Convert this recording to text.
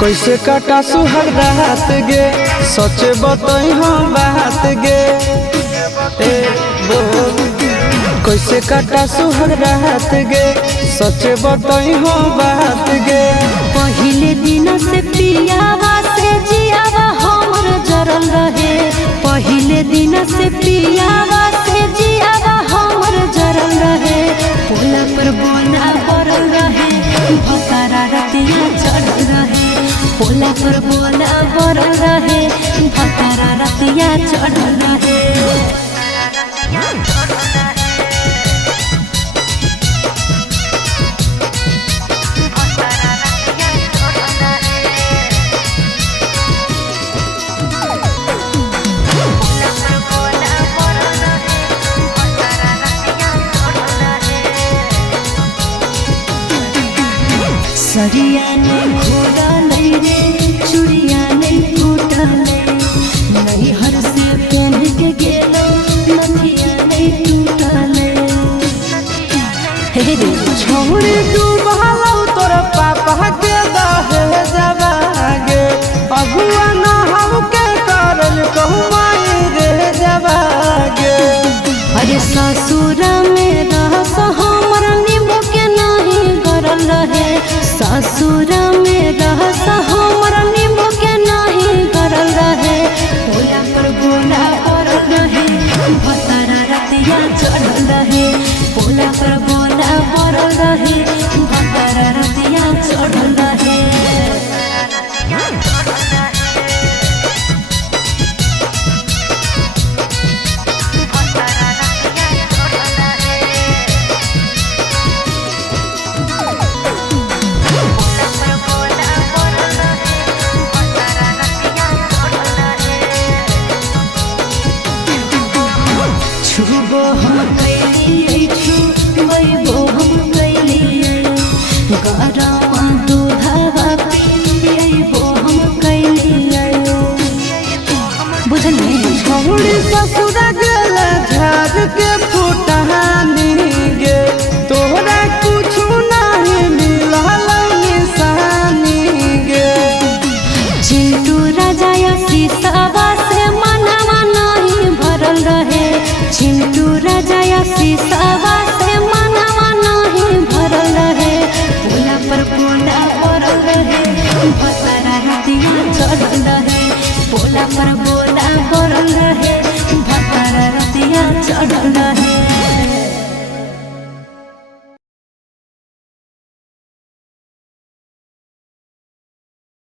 कैसे काटा सुहाग रात गे सच बताई हम बात गे कैसे काटा सुहाग रात गे सच बताई हम बात गे। पहले दिन से पियावा से जियावा हमर जरल रहे, पहले दिन से पियावा से जियावा हमर जरल रहे। पोला पर बोला पड़ल रहे, भतारा रतिया चढ़ल रहे। पोला पर बोला पड़ल रहे, भतारा रतिया चढ़ल रहे। सरिया नहीं घोड़ल रे, चुड़िया नहीं फूटल, नहीं हर से पहन के गेलो, नथिया नहीं टूटल। हे रे छोड़ी डूबलो तोर पापा के दहे जबागे, अगुआ न हम के करल कहमाई रे जबागे। अरे ससुर में रहस हमर नींबू के नहीं गरल रहे, ससुर में रहस हमर नींबू के नहीं गरल रहे। पोला पर गोला पड़ल रहे, भतारा रतिया चढ़ल रहे। पोला पर गोला पड़ल रहे, भतारा रतिया चढ़ल रहे। छुबो हम कैलिए छुबो हम कैलिए, गरमा दूधवा पियबो हम कैलिए। बुझलिए छोड़ी ससुर गेल झाड़ के फुटहानी गे, तोहरा कुछ नहीं मिलल निशानी गे। चिंटू राजा शीशावा से मनवा नहीं भरल रहे, चिंटू राजा शीशावा से मनवा नहीं भरल रहे। पोला पर पोला पड़ल रहे, भतारा रतिया चढ़ल रहे। पोला पर